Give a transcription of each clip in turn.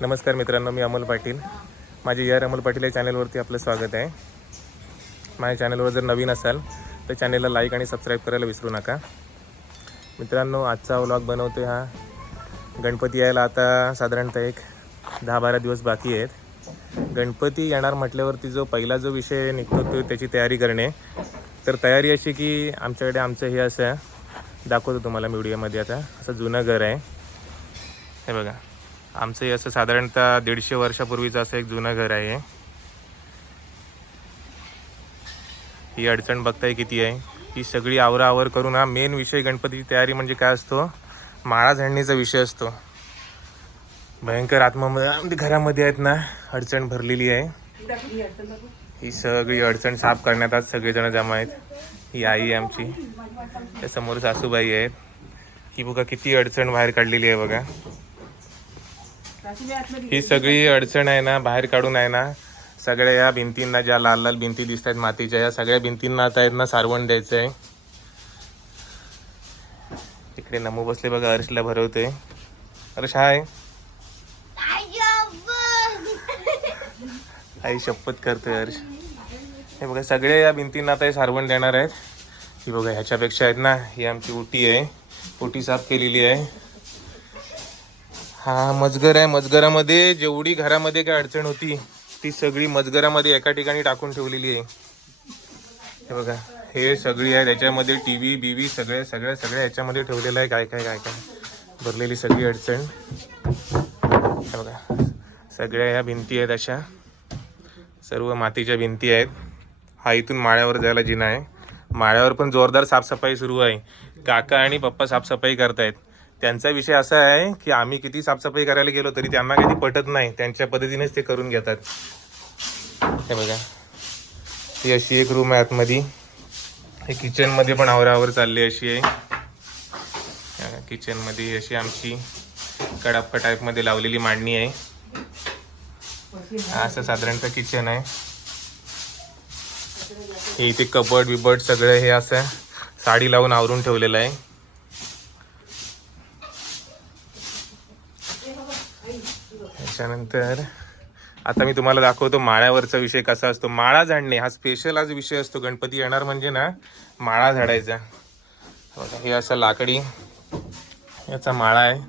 नमस्कार मित्रांनो मी अमोल पाटील. माझे यार अमोल पाटील या चॅनलवरती आपलं स्वागत आहे. माझ्या चॅनलवर जर नवीन असाल तर चॅनलला लाईक आणि सबस्क्राईब करायला विसरू नका. मित्रांनो आजचा व्लॉग बनवतो हा गणपती यायला आता साधारणतः एक दहा बारा दिवस बाकी आहेत. गणपती येणार म्हटल्यावरती जो पहिला जो विषय निघतो तो त्याची तयारी करणे. तर तयारी अशी की आमच्याकडे आमचं हे असं दाखवतो तुम्हाला व्हिडिओमध्ये आता. असं जुनं घर आहे. हे बघा. आमचं हे असं साधारणतः दीडशे वर्षापूर्वीचं असं एक जुनं घर आहे. ही अडचण बघताय किती आहे. ही सगळी आवराआवर करून हा मेन विषय गणपतीची तयारी म्हणजे काय असतो? माळा झाडणीचा विषय असतो. भयंकर आत्मामध्ये घरामध्ये आहेत ना अडचण भरलेली आहे. ही सगळी अडचण साफ करण्यात आज सगळेजण जमा आहेत. ही आई आहे आमची. त्या समोर सासूबाई आहेत. ही बघा किती अडचण बाहेर काढलेली आहे बघा. ही सगळी अडचण आहे ना बाहेर काढून आहे ना सगळ्या या भिंतींना ज्या लाल लाल भिंती दिसत आहेत मातीच्या या सगळ्या भिंतींना आता आहेत ना सारवण द्यायचं आहे इकडे नमू बसले बघा हर्षला भरवते. हर्ष हाय. आई शपथ करतोय हर्ष हे बघा सगळे या भिंतींना आता हे सारवण देणार आहेत. ही बघा ह्याच्यापेक्षा आहेत ना ही आमची उटी आहे. उटी साफ केलेली आहे. हा मजगर आहे. मजगरामध्ये जेवढी घरामध्ये काय अडचण होती ती सगळी मजगरामध्ये एका ठिकाणी टाकून ठेवलेली आहे. हे बघा हे सगळी आहे. त्याच्यामध्ये टी व्ही बी व्ही सगळ्या सगळ्या सगळ्या याच्यामध्ये ठेवलेलं आहे. काय काय काय काय? भरलेली सगळी अडचण. हे बघा सगळ्या ह्या भिंती आहेत अशा. सर्व मातीच्या भिंती आहेत. हा इथून माळ्यावर जायला जिना आहे. माळ्यावर पण जोरदार साफसफाई सुरू आहे. काका आणि पप्पा साफसफाई करतायत. त्यांचा विषय असा आहे की आम्ही किती साफसफाई करायला गेलो तरी त्यांना काही पटत नाही. त्यांच्या पद्धतीनेच ते करून घेतात. हे बघा. ही अशी एक रूम आहे आतमध्ये. हे किचनमध्ये पण आवरावर चालली अशी आहे. किचनमध्ये अशी आमची कडाप्पा टाईपमध्ये लावलेली मांडणी आहे. असं साधारणतः किचन आहे. हे इथे कबड बिबड सगळं हे असं साडी लावून आवरून ठेवलेलं आहे. त्याच्यानंतर आता मी तुम्हाला दाखवतो माळ्यावरचा विषय कसा असतो. माळा झाडणे हा स्पेशल आज विषय असतो. गणपती येणार म्हणजे ना माळा झाडायचा. हे असं लाकडी याचा माळा आहे.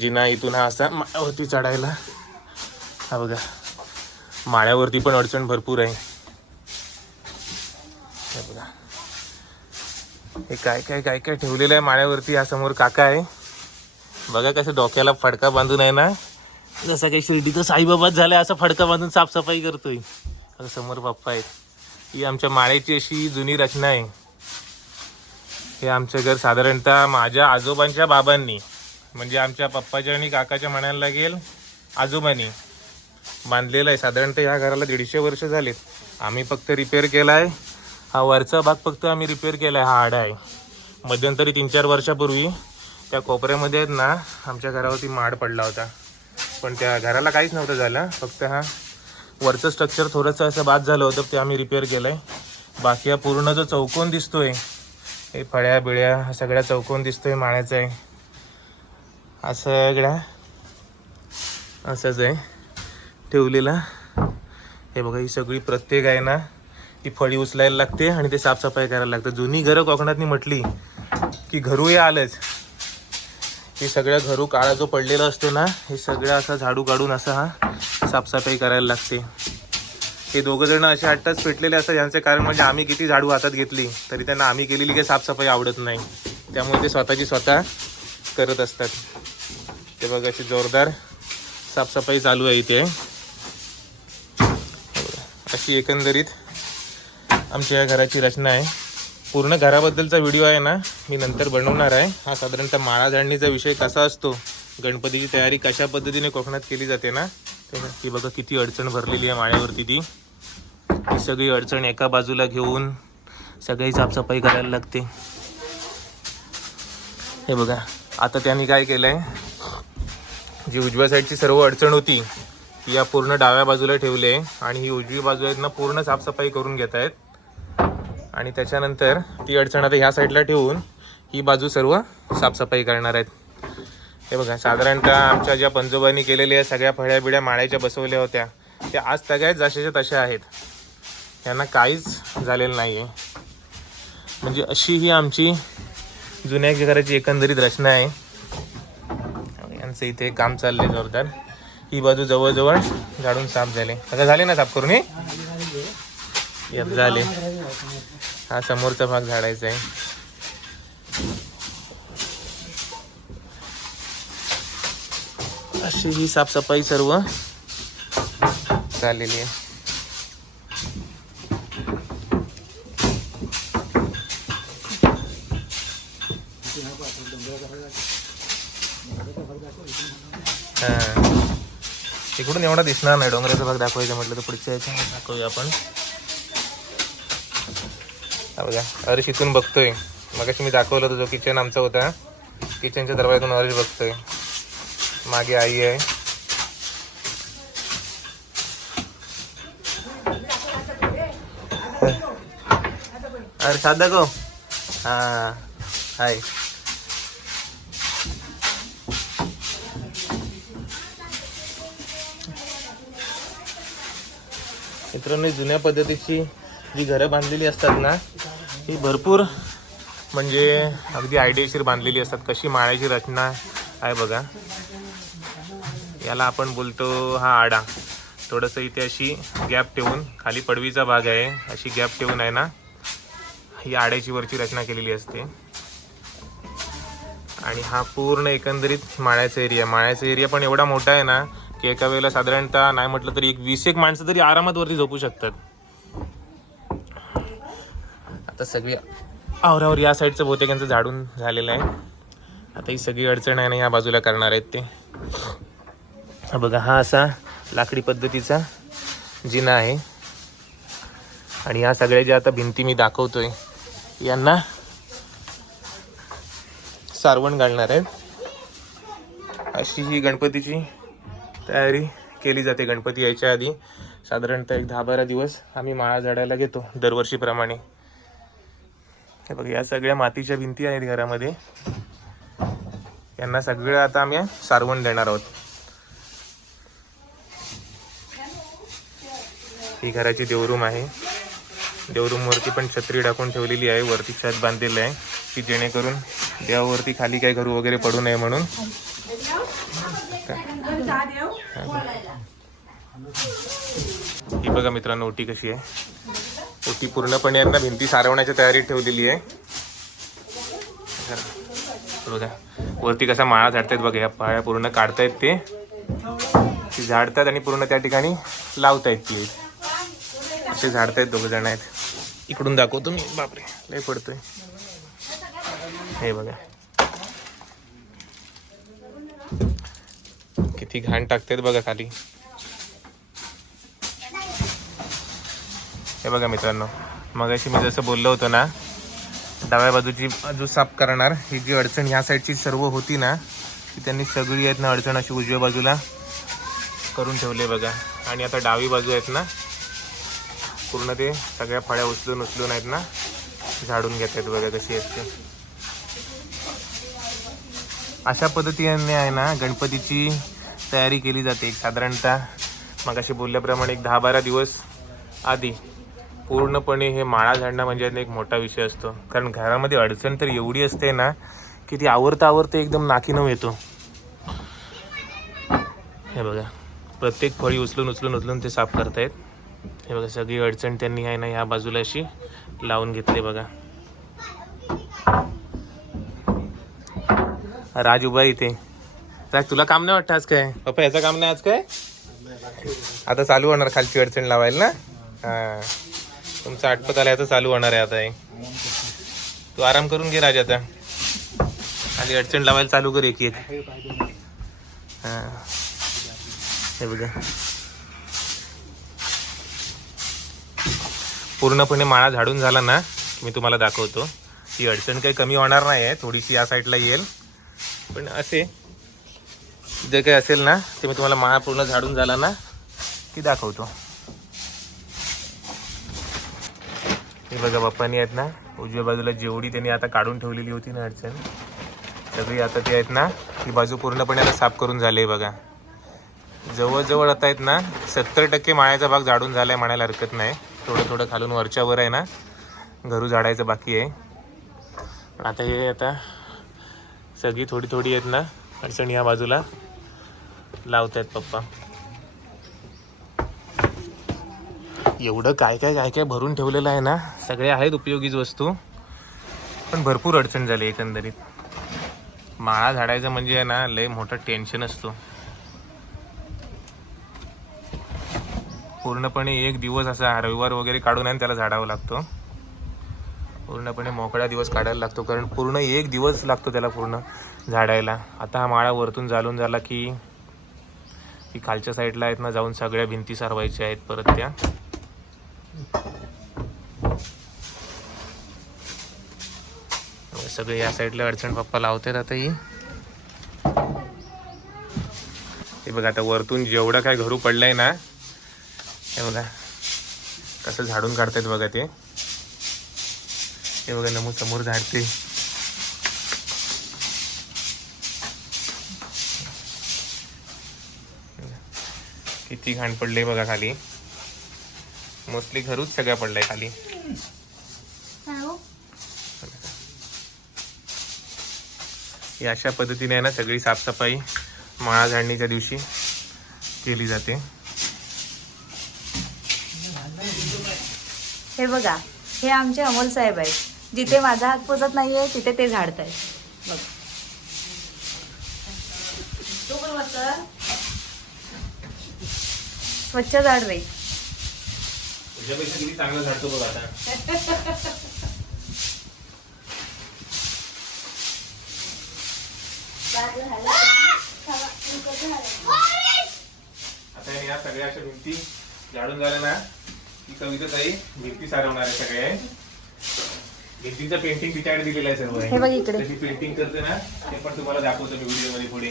जिना इथून हा असा माळ्यावरती चढायला. हा बघा माळ्यावरती पण अडचण भरपूर आहे. हे बघा. हे काय काय काय काय ठेवलेलं आहे माळ्यावरती. हा समोर काका आहे. बघा कसं डोक्याला फडका बांधून आहे ना. जसं काही शिर्डीचं साईबाबाच झालाय असं फडका बांधून साफसफाई करतोय. आता समोर पप्पा आहेत. ही आमच्या माळेची अशी जुनी रचना आहे. हे आमचं घर साधारणतः माझ्या आजोबांच्या बाबांनी म्हणजे आमच्या पप्पाच्या आणि काकाच्या म्हणायला लागेल आजोबांनी बांधलेलं आहे. साधारणतः ह्या घराला दीडशे वर्ष झालेत. आम्ही फक्त रिपेअर केला आहे हा वरचा भाग फक्त आम्ही रिपेअर केला आहे हा आडा आहे. मध्यंतरी तीन चार वर्षापूर्वी त्या कोपऱ्यामध्ये आहेत ना आमच्या घरावरती माड पडला होता. पण त्या घराला काहीच नव्हतं झालं. फक्त हा वरचं स्ट्रक्चर थोडंसं असं बाद झालं होतं ते आम्ही रिपेअर केलं आहे बाकी हा पूर्ण जो चौकोन दिसतोय हे फळ्या बिळ्या हा सगळ्या चौकोन दिसतोय माळ्याचा आहे. हा सगळा असंच आहे ठेवलेला. हे बघा ही सगळी प्रत्येक आहे ना ती फळी उचलायला लागते आणि ते साफसफाई करायला लागतं. जुनी घरं कोकणातनी म्हटली की घरू हे आलंच. हे सगळ्या घरू काळा जो पडलेला असतो ना हे सगळं असा झाडू काढून असा हा साफसफाई करायला लागते. हे दोघं जण असे आठच पेटलेले असतात यांचं कारण म्हणजे आम्ही किती झाडू हातात घेतली तरी त्यांना आम्ही केलेली काही साफसफाई आवडत नाही. त्यामुळे ते स्वतःची स्वतः करत असतात. ते बघा अशी जोरदार साफसफाई चालू आहे इथे. अशी एकंदरीत आमच्या या घराची रचना आहे. पूर्ण घराबद्दलचा व्हिडिओ आहे ना मी नंतर बनवणार आहे. हा साधारणतः माळा झाडणीचा विषय कसा असतो गणपतीची तयारी कशा पद्धतीने कोकणात केली जाते ना ते ती बघा किती अडचण भरलेली आहे माळ्यावरती ती. ही सगळी अडचण एका बाजूला घेऊन सगळी साफसफाई करायला लागते. हे बघा आता त्यांनी काय केलं आहे जी उजव्या साईडची सर्व अडचण होती ती या पूर्ण डाव्या बाजूला ठेवली आहे. आणि ही उजवी बाजू आहेत ना पूर्ण साफसफाई करून घेत आहेत. आणि त्याच्यानंतर ती अडचण आता ह्या साईडला ठेवून ही बाजू सर्व साफसफाई करणार आहेत. हे बघा साधारणतः आमच्या ज्या पंजोबांनी केलेल्या सगळ्या फळ्या बिड्या माळ्याच्या बसवल्या होत्या त्या आज सगळ्या जशाच्या तशा आहेत. यांना काहीच झालेलं नाही आहे म्हणजे अशी ही आमची जुन्या घराची एकंदरीत रचना आहे. यांचं इथे काम चाललंय जोरदार. ही बाजू जवळजवळ झाडून साफ झाले. आता झाले ना साफ करून हे? झाले. हा समोरचा भाग झाडायचा आहे. अशी ही साफसफाई सर्व झालेली आहे. हा. तिकडून एवढा दिसणार नाही. डोंगराचा भाग दाखवायचा म्हटलं तर पुढच्या याच्या दाखवूया आपण. बघा इथून बघतोय. मगाशी मी दाखवलं होतं जो किचन आमचा होता. किचनच्या दरवाजातून हरीश बघतोय. मागे आई आहे. अरे साधा गो हा हाय. मित्रांनो जुन्या पद्धतीची जी घरं बांधलेली असतात ना ही भरपूर म्हणजे अगदी आयडियाशीर बांधलेली असतात. कशी माळ्याची रचना आहे बघा. याला आपण बोलतो हा आडा. थोडंसं इथे अशी गॅप ठेवून खाली पडवीचा भाग आहे. अशी गॅप ठेवून आहे ना ही आड्याची वरची रचना केलेली असते. आणि हा पूर्ण एकंदरीत माळ्याचा एरिया. माळ्याचा एरिया पण एवढा मोठा आहे ना की एका वेळेला साधारणतः नाही म्हटलं तरी एक वीस एक माणसं तरी आरामात वरती झोपू शकतात. आता सगळी आवरावर या साईडचं बहुतेकांचं झाडून झालेलं आहे. आता ही सगळी अडचण आहे ना या बाजूला करणार आहेत ते. बघा हा असा लाकडी पद्धतीचा जिना आहे. आणि या सगळ्या ज्या आता भिंती मी दाखवतोय यांना सारवण घालणार आहेत. अशी ही गणपतीची तयारी केली जाते. गणपती यायच्या आधी साधारणतः एक दहा बारा दिवस आम्ही माळा झाडायला घेतो दरवर्षीप्रमाणे. हे बघ या सगळ्या मातीच्या भिंती आहेत घरामध्ये. यांना सगळं आता आम्ही सारवण देणार आहोत. ही घराची देवरूम आहे. देवरूमवरती पण छत्री टाकून ठेवलेली आहे. वरती छत बांधलेलं आहे की जेणेकरून देवावरती खाली काही घरू वगैरे पडू नये म्हणून. ही बघा मित्रांनो ओटी कशी आहे. हो, ती पूर्णपणे यांना भिंती सारवण्याच्या तयारीत ठेवलेली आहे. बघा वरती कसा माळा झाडतायत बघा या पाया पूर्ण काढतायत ते. ती झाडतात आणि पूर्ण त्या ठिकाणी लावतायत ती. असे झाडतायत दोघ जण आहेत. इकडून दाखवतो मी बापरे लय पडतोय. हे बघा. किती घाण टाकतायत बघा खाली. हे बघा मित्रांनो मगाशी मी जसं बोललो होतो ना डाव्या बाजूची बाजू साफ करणार ही जी अडचण ह्या साईडची सर्व होती ना ती त्यांनी सगळी आहेत ना अडचण अशी उजव्या बाजूला करून ठेवले बघा. आणि आता डावी बाजू आहेत ना पूर्ण ते सगळ्या फळ्या उचलून उचलून आहेत ना झाडून घेत आहेत बघा कशी आहेत ते. अशा पद्धतीने आहे ना गणपतीची तयारी केली जाते एक साधारणतः. मग अशी बोलल्याप्रमाणे एक दहा बारा दिवस आधी. पूर्णपणे हे माळा झाडणं म्हणजे एक मोठा विषय असतो. कारण घरामध्ये अडचण तर एवढी असते ना की ती आवरता आवरता एकदम नाकीनऊ येतो. हे बघा. प्रत्येक फळी उचलून उचलून उचलून ते साफ करतायत. हे बघा सगळी अडचण त्यांनी आहे ना ह्या बाजूला अशी लावून घेतली बघा. राज उभा इथे. राज तुला काम नाही वाटतं आज काय? पप्पा याचं काम नाही आज काय? आता चालू होणार खालची अडचण लावायला ना? हा. तुमचं आटपत आल्याचं आता चालू होणार आहे आता हे. तू आराम करून घे राजा आता. आणि अडचण लावायला चालू कर एक एक. हां. हे बघा. पूर्णपणे माळा झाडून झाला ना मी तुम्हाला दाखवतो. ती अडचण काही कमी होणार नाही आहे थोडीशी या साईडला येईल. पण असे जे काही असेल ना ते मी तुम्हाला माळा पूर्ण झाडून झाला ना की दाखवतो. हे बघा बाप्पानी आहेत ना उजव्या बाजूला जेवढी त्यांनी आता काढून ठेवलेली होती ना अडचण सगळी आता ती आहेत ना ही बाजू पूर्णपणे आता साफ करून झाली आहे बघा. जवळजवळ आता आहेत ना सत्तर टक्के माळ्याचा भाग झाडून झाला आहे म्हणायला हरकत नाही. थोडं थोडं खालून वरच्यावर आहे ना घरू झाडायचं बाकी आहे. पण आता हे आता सगळी थोडी थोडी आहेत ना अडचण या बाजूला लावत आहेत पप्पा. एवढं काय काय काय काय भरून ठेवलेलं आहे ना सगळे आहेत उपयोगीच वस्तू. पण भरपूर अडचण झाली एकंदरीत. माळा झाडायचं म्हणजे आहे ना लय मोठं टेन्शन असतो. पूर्णपणे एक दिवस असा रविवार वगैरे काढून आहे त्याला झाडावं लागतो. पूर्णपणे मोकळा दिवस काढायला लागतो कारण पूर्ण एक दिवस लागतो त्याला पूर्ण झाडायला. आता हा माळा वरतून जालून झाला की की खालच्या साईडला आहेत ना जाऊन सगळ्या भिंती सारवायच्या आहेत परत त्या. सगळे या साईडला अडचण पप्पा लावतात आता ही. हे बघा आता वरतून जेवढं काय घरू पडलंय ना हे बघा कसं झाडून काढतायत बघा ते. हे बघा नमू समोर झाडते किती घाण पडले बघा खाली. मोस्टली घरूच सगळ्या पडलाय खाली. ही अशा पद्धतीने आहे ना सगळी साफसफाई माळा झाडणीच्या दिवशी केली जाते. हे बघा हे आमचे अमोल साहेब आहेत. जिथे माझा हात पोचत नाहीये तिथे ते झाडत आहेत. बघ. मस्त. स्वच्छ झाड रे तुझ्यापेक्षा किती चांगलं झाडतो बघ आता. आता या सगळ्या अशा भिंती झाडून झाल्या ना की कविता ताई भिंती सारवणार आहे सगळे. भिंतीचं पेंटिंग तिच्याकडे दिलेलं आहे सर्व. हे बघ इकडे. तशी पेंटिंग करते ना ते पण तुम्हाला दाखवतो मी व्हिडिओमध्ये पुढे.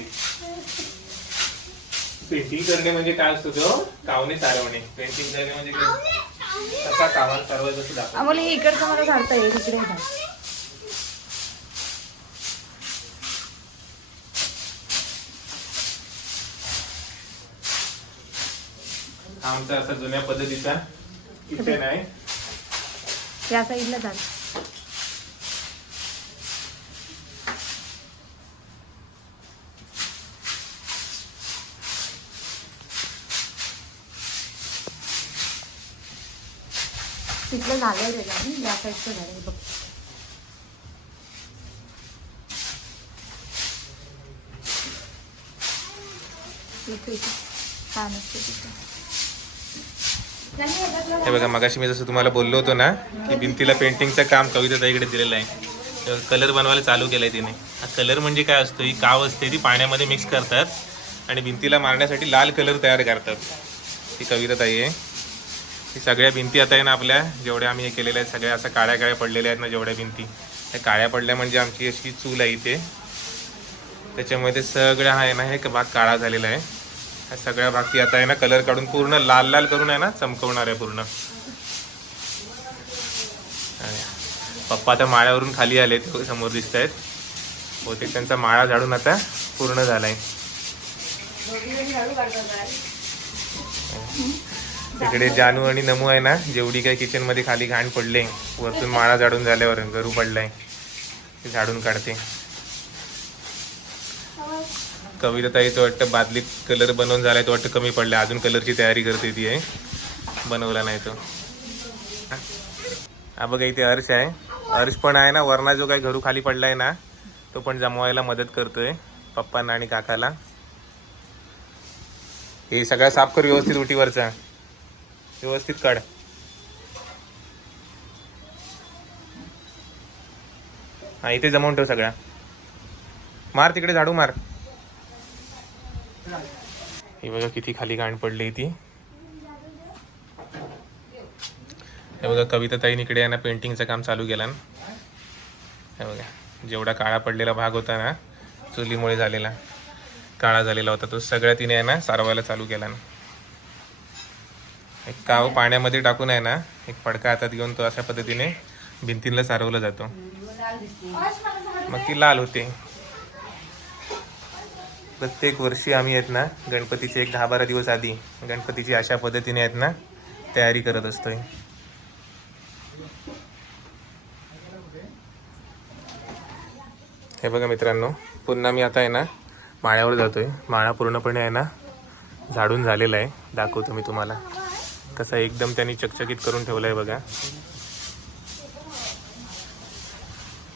पेंटिंग करणे म्हणजे काय असतो तो? कावणे सारवणे. पेंटिंग करणे म्हणजे काय? कसा दाखवतो अमोल हे इकडचं मला झाडता येईल इकडे झाड आमचा असा जुन्या पद्धतीचा किचन आहे या साईडला झाड त्याच्या या साईडचं झाड आहे बघ. हे बघा मगाशी मी जसं तुम्हाला बोललो होतो ना की भिंतीला पेंटिंगचं काम कविता ताईकडे दिलेलं आहे. कलर बनवायला चालू केलंय तिने. हा कलर म्हणजे काय असतो? ही काव असते ती पाण्यामध्ये मिक्स करतात आणि भिंतीला मारण्यासाठी लाल कलर तयार करतात. ही कविता ताई आहे. ही सगळ्या भिंती आता आहे ना आपल्या जेवढ्या आम्ही हे केलेल्या आहेत सगळ्या असं काळ्या काळ्या पडलेल्या आहेत ना जेवढ्या भिंती. त्या काळ्या पडल्या म्हणजे आमची अशी चूल आहे इथे. त्याच्यामुळे ते सगळं आहे ना हे भाग काळा झालेला आहे. ह्या सगळ्या भागी आता आहे ना कलर काढून पूर्ण लाल लाल करून आहे ना चमकवणार आहे पूर्ण. पप्पा आता माळ्यावरून खाली आले ते समोर दिसत आहेत. बहुतेक त्यांचा माळा झाडून आता पूर्ण झाला आहे इकडे जानू आणि नमू आहे ना जेवढी काही किचनमध्ये खाली घाण पडले वरतून माळा झाडून झाल्यावर गरू पडलाय ते झाडून काढते. कविता ताई तो वाटतं बादलीत कलर बनवून झालाय तो वाटतं कमी पडला अजून कलरची तयारी करते ती आहे. बनवला नाही तो. हा बघा इथे हर्ष आहे. हर्ष पण आहे ना वरणा जो काही घरू खाली पडलाय ना तो पण जमवायला मदत करतोय पप्पांना आणि काकाला. हे सगळं साफ कर व्यवस्थित उटीवरचा. व्यवस्थित काढ. हा इथे जमवून ठेव सगळा मार तिकडे झाडू मार. हे बघा किती खाली घाण पडली ती. हे बघा कविता ताईन इकडे आहे ना पेंटिंगचं काम चालू केलं. ना हे बघा जेवढा काळा पडलेला भाग होता ना चुलीमुळे झालेला काळा झालेला होता तो सगळ्या तिने आहे ना सारवायला चालू केला. ना एक काव पाण्यामध्ये टाकून आहे ना एक फडका हातात घेऊन तो अशा पद्धतीने भिंतीला सारवला जातो. मग ती लाल होते. प्रत्येक वर्षी आम्ही आहेत ना गणपतीचे एक दहा बारा दिवस आधी गणपतीची अशा पद्धतीने आहेत ना तयारी करत असतोय. हे बघा मित्रांनो पुन्हा मी आता आहे ना माळ्यावर जातोय. माळा पूर्णपणे आहे ना झाडून झालेला आहे. दाखवतो मी तुम्हाला. कसा एकदम त्यांनी चकचकीत करून ठेवला आहे बघा.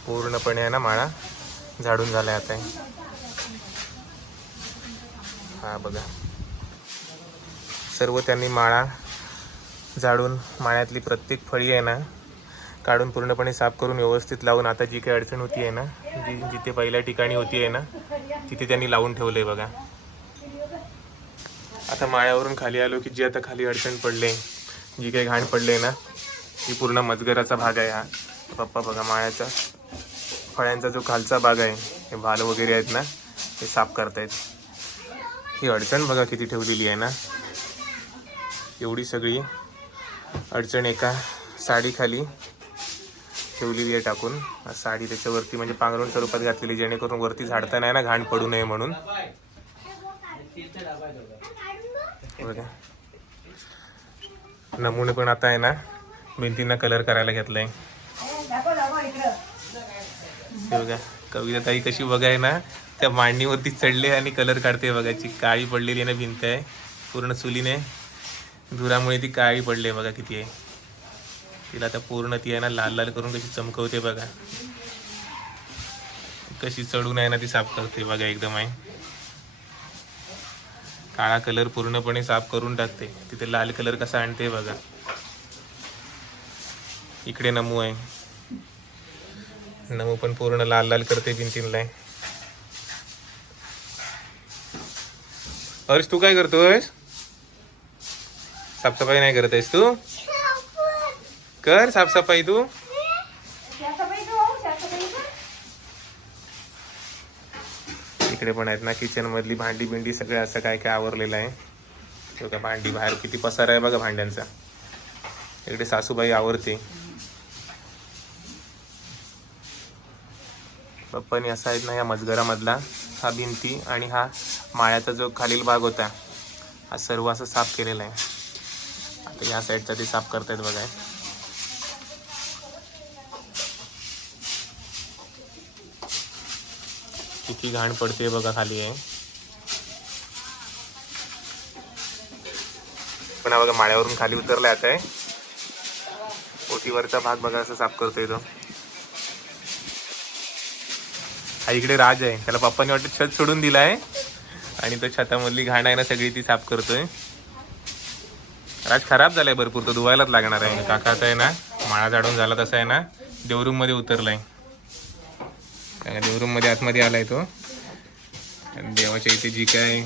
पूर्णपणे आहे ना माळा? झाडून झालाय आता हे. हा बघा. सर्व त्यांनी माळा झाडून माळ्यातली प्रत्येक फळी आहे ना काढून पूर्णपणे साफ करून व्यवस्थित लावून आता जी काही अडचण होती आहे ना जी जिथे पहिल्या ठिकाणी होती आहे ना तिथे त्यांनी लावून ठेवलं आहे बघा. आता माळ्यावरून खाली आलो की जी आता खाली अडचण पडले जी काही घाण पडले ना ती पूर्ण मजगराचा भाग आहे हा. पप्पा बघा माळ्याचा फळ्यांचा जो खालचा भाग आहे हे भाल वगैरे आहेत ना ते साफ करतायत. ही अडचण बघा किती ठेवलेली आहे ना. एवढी सगळी अडचण एका साडीखाली ठेवलेली आहे टाकून. साडी त्याच्यावरती म्हणजे पांघरून स्वरूपात घातलेली जेणेकरून वरती झाडता नाही ना घाण पडू नये म्हणून. बघा. नमुने पण आता आहे ना भिंतींना कलर करायला घेतलाय. बघा कविता ताई कशी बघाय ना त्या मांडणीवरती चढले आणि कलर काढते बघाची काळी पडलेली आहे ना भिंत आहे पूर्ण चुलीने धुरामुळे ती काळी पडली आहे बघा किती आहे. तिला आता पूर्ण ती आहे ना लाल लाल करून कशी चमकवते बघा. कशी चढून आहे ना ती साफ करते बघा एकदम आहे. काळा कलर पूर्णपणे साफ करून टाकते. तिथे लाल कलर कसा आणते बघा. इकडे नमू आहे. नमू पण पूर्ण लाल लाल करते भिंतींना. हर्ष तू काय करतोयस? साफसफाई नाही करत आहेस तू? कर साफसफाई तू. इकडे पण आहेत ना किचनमधली भांडी बिंडी सगळं असं काय काय आवरलेलं आहे. बघा भांडी बाहेर किती पसार आहे बघा भांड्यांचा. इकडे सासूबाई आवरते. पप्पानी असा आहेत ना या मजगरामधला हा भिंती आणि हा माळ्याचा जो खालील भाग होता हा सर्व असं साफ केलेला आहे. आता या साईडचा ते साफ करतायत बघा. किती घाण पडते बघा खाली आहे. पण हा बघा माळ्यावरून खाली उतरला आता आहे ओटीवरचा भाग बघा असं साफ करतोय तो. हा इकडे राज आहे. त्याला पप्पानी वाटतं छत सोडून दिला आहे आणि तो छतामधली घाण आहे ना सगळी ती साफ करतोय. राज खराब झालाय भरपूर. तो धुवायलाच लागणार आहे. काका आता आहे ना माळा झाडून झाला तसा आहे ना देवरूममध्ये उतरलाय. कारण देवरूममध्ये आतमध्ये आलाय तो. आणि देवाच्या इथे जी काय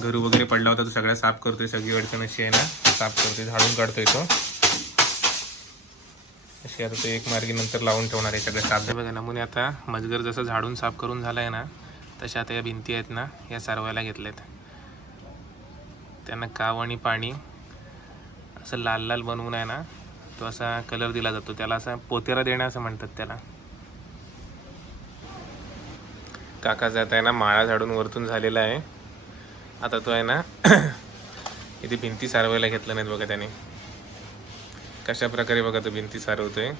घरू वगैरे पडला होता तो सगळा साफ करतोय सगळी अडचण अशी आहे ना साफ करतोय झाडून काढतोय तो. अशी आता तो एक मार्गी नंतर लावून ठेवणार आहे सगळं साफ. बघा नमुने आता मजगर जसं झाडून साफ करून झालाय ना तशा आता या भिंती आहेत ना या सारवायला घेतल्यात. त्यांना काव आणि पाणी असं लाल लाल बनवून आहे ना तो असा कलर दिला जातो. त्याला असा पोतेरा देणं असं म्हणतात त्याला. काका जात आहे ना माळा झाडून वरतून झालेला आहे. आता तो आहे ना इथे भिंती सारवायला घेतलं नाहीत बघा त्याने. कशा प्रकारे बघा तो भिंती सारवतोय.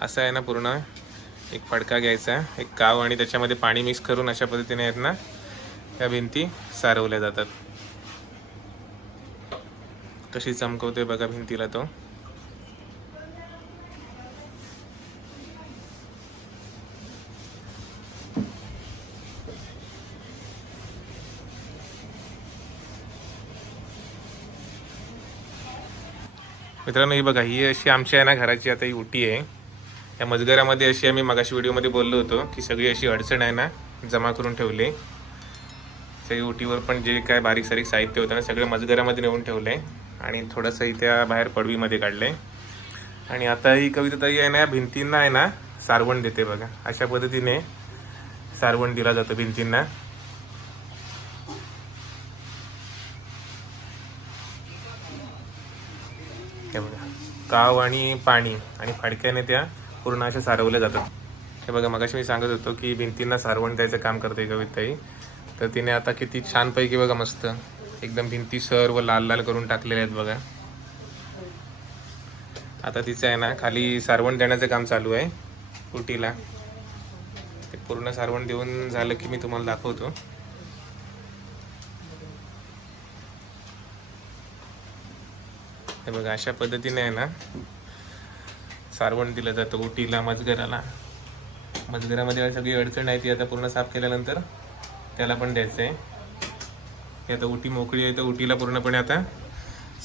असं आहे ना पूर्ण एक फडका घ्यायचा एक काव आणि त्याच्यामध्ये पाणी मिक्स करून अशा पद्धतीने आहेत ना त्या भिंती सारवल्या जातात. कशी चमकवतोय बघा भिंतीला तो. मित्रांनो ही बघा ही अशी आमची आहे ना घराची आता ही उटी आहे. या मजगरामध्ये अशी आम्ही मगाशी व्हिडिओमध्ये बोललो होतो की सगळी अशी अडचण आहे ना जमा करून ठेवली. सगळी उटीवर पण जे काय बारीक सारीक साहित्य होतं ना सगळं मजगरामध्ये नेऊन ठेवलं आहे आणि थोडंसं इथे बाहेर पडवीमध्ये काढलं आहे आणि आता ही कविता ताई आहे ना या भिंतींना आहे ना सारवण देते बघा. अशा पद्धतीने सारवण दिला जातं भिंतींना. काव आणि पाणी आणि फाडक्याने त्या पूर्ण अशा सारवल्या जातात. हे बघा मगाशी मी सांगत होतो की भिंतींना सारवण द्यायचं काम करते कविताई तर तिने आता किती छानपैकी बघा मस्त एकदम भिंती सर्व लाल लाल करून टाकलेल्या आहेत बघा. आता तिचं आहे ना खाली सारवण देण्याचं काम चालू आहे कुटीला. ते पूर्ण सारवण देऊन झालं की मी तुम्हाला दाखवतो. हे बघा अशा पद्धतीने आहे ना सारवण दिलं जातं उटीला मजगराला. मजगरामध्ये सगळी अडचण आहे ती आता पूर्ण साफ केल्यानंतर त्याला पण द्यायचं आहे. ती आता उटी मोकळी आहे तर उटीला पूर्णपणे आता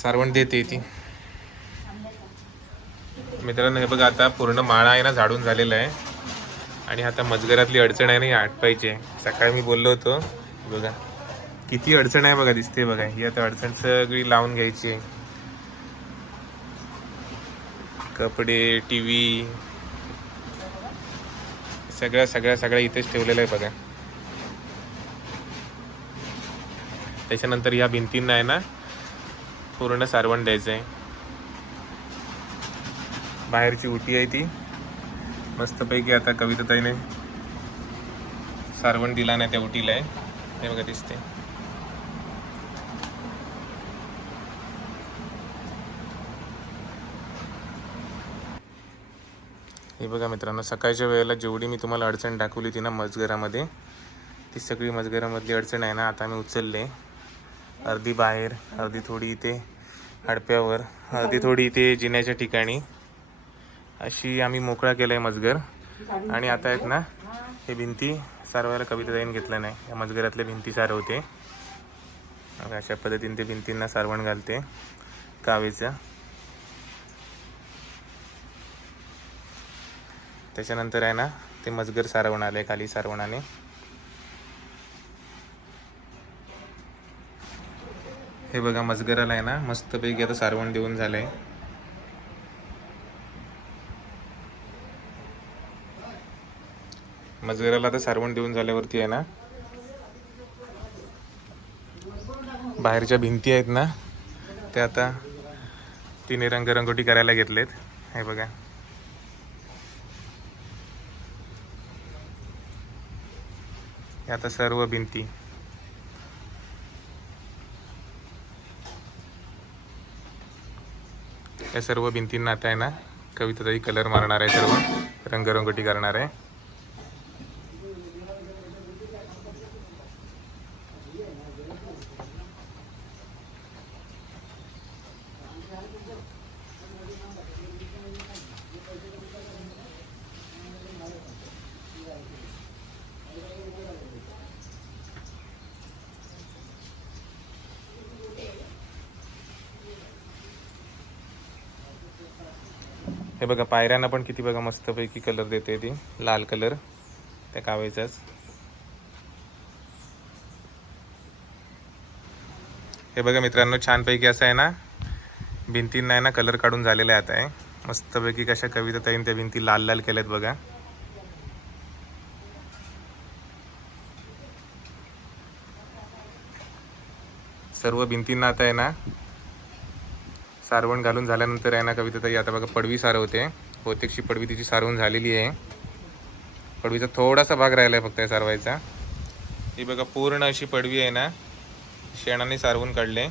सारवण देते ती. मित्रांनो हे बघा आता पूर्ण माळा आहे ना झाडून झालेला आहे. आणि आता मजगरातली अडचण आहे ना ही आटपायची आहे. सकाळी मी बोललो होतो बघा किती अडचण आहे बघा दिसते बघा ही आता अडचण सगळी लावून घ्यायची आहे. कपडे टी व्ही सगळ्या सगळ्या सगळ्या इथेच ठेवलेलं आहे बघा. त्याच्यानंतर ह्या भिंतींना आहे ना पूर्ण सारवण द्यायचं आहे. बाहेरची उटी आहे ती. मस्तपैकी आता कविताताईने सारवण दिला नाही त्या उटीला आहे. हे बघा दिसते हे बघा मित्रांनो सकाळच्या वेळेला जेवढी मी तुम्हाला अडचण दाखवली होती ना मजगरामध्ये ती सगळी मजगरामधली अडचण आहे ना आता मी उचलले. अर्धी बाहेर अर्धी थोडी इथे आडप्यावर अर्धी थोडी इथे जिन्याच्या ठिकाणी. अशी आम्ही मोकळा केला आहे मजगर. आणि आता आहेत ना हे भिंती सारवायला कविता जाईन घेतलं नाही. या मजगरातल्या भिंती सारवते. मग अशा पद्धतीने ते भिंतींना सारवण घालते. कावेचं. त्याच्यानंतर आहे ना ते मजगर सारवण आले खाली सारवणाने हे बघा मजगराला आहे ना मस्तपैकी आता सारवण देऊन झालंय. मजगराला आता सारवण देऊन झाल्यावरती आहे ना बाहेरच्या भिंती आहेत ना ते आता तिने रंगरंगोटी करायला घेतलेत. हे बघा. आता सर्व भिंती. या सर्व भिंतींना आता आहे ना कविताताई कलर मारणार आहे सर्व. रंगरंगोटी करणार आहे. हे बघा पायऱ्यांना पण किती बघा मस्तपैकी कलर देते ती. लाल कलर त्या कावेचाच. हे बघा मित्रांनो छानपैकी असं आहे ना भिंतींना आहे ना कलर काढून झालेला आहे आता आहे मस्तपैकी कशा कविता ताईन त्या भिंती लाल लाल केल्यात बघा. सर्व भिंतींना आता आहे ना सारवण घालून झाल्यानंतर आहे ना कविता ताई आता बघा पडवी सारवते. बहुतेकशी पडवी तिची सारवून झालेली आहे. पडवीचा थोडासा भाग राहिला आहे फक्त या सारवायचा. ही बघा पूर्ण अशी पडवी आहे ना शेणाने सारवून काढले.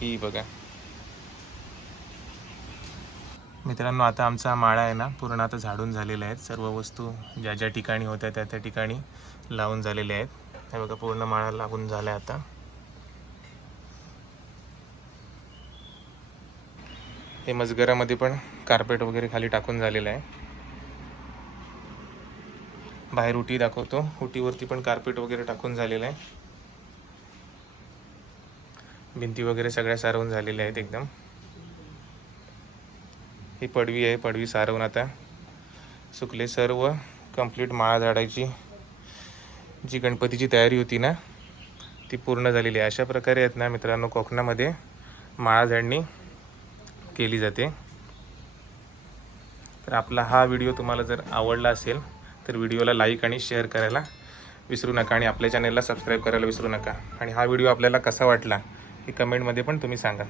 ही बघा. मित्रांनो आता आमचा माळा आहे ना पूर्ण आता झाडून झालेला आहे सर्व वस्तू ज्या ज्या ठिकाणी होत्या त्या त्या ठिकाणी लावून झालेल्या आहेत. हे बघा पूर्ण माळा लागून झाला आता. हे मजगरामध्ये पण कार्पेट वगैरे खाली टाकून झालेलं आहे. बाहेर उटी दाखवतो. उटीवरती पण कार्पेट वगैरे टाकून झालेलं आहे. भिंती वगैरे सगळ्या सारवून झालेल्या आहेत एकदम. ही पडवी आहे पडवी सारवून आता सुकले सर्व. कंप्लीट माळा झाडायची जी गणपतीची तयारी होती ना ती पूर्ण झालेली आहे. अशा प्रकारे आहेत ना मित्रांनो कोकणामध्ये माळा झाडणी केली जाते. तर आपला हा व्हिडिओ तुम्हाला जर आवडला असेल तर व्हिडिओला लाईक आणि शेअर करायला विसरू नका आणि आपल्या चॅनलला सबस्क्राईब करायला विसरू नका. आणि हा व्हिडिओ आपल्याला कसा वाटला हे कमेंटमध्ये पण तुम्ही सांगा.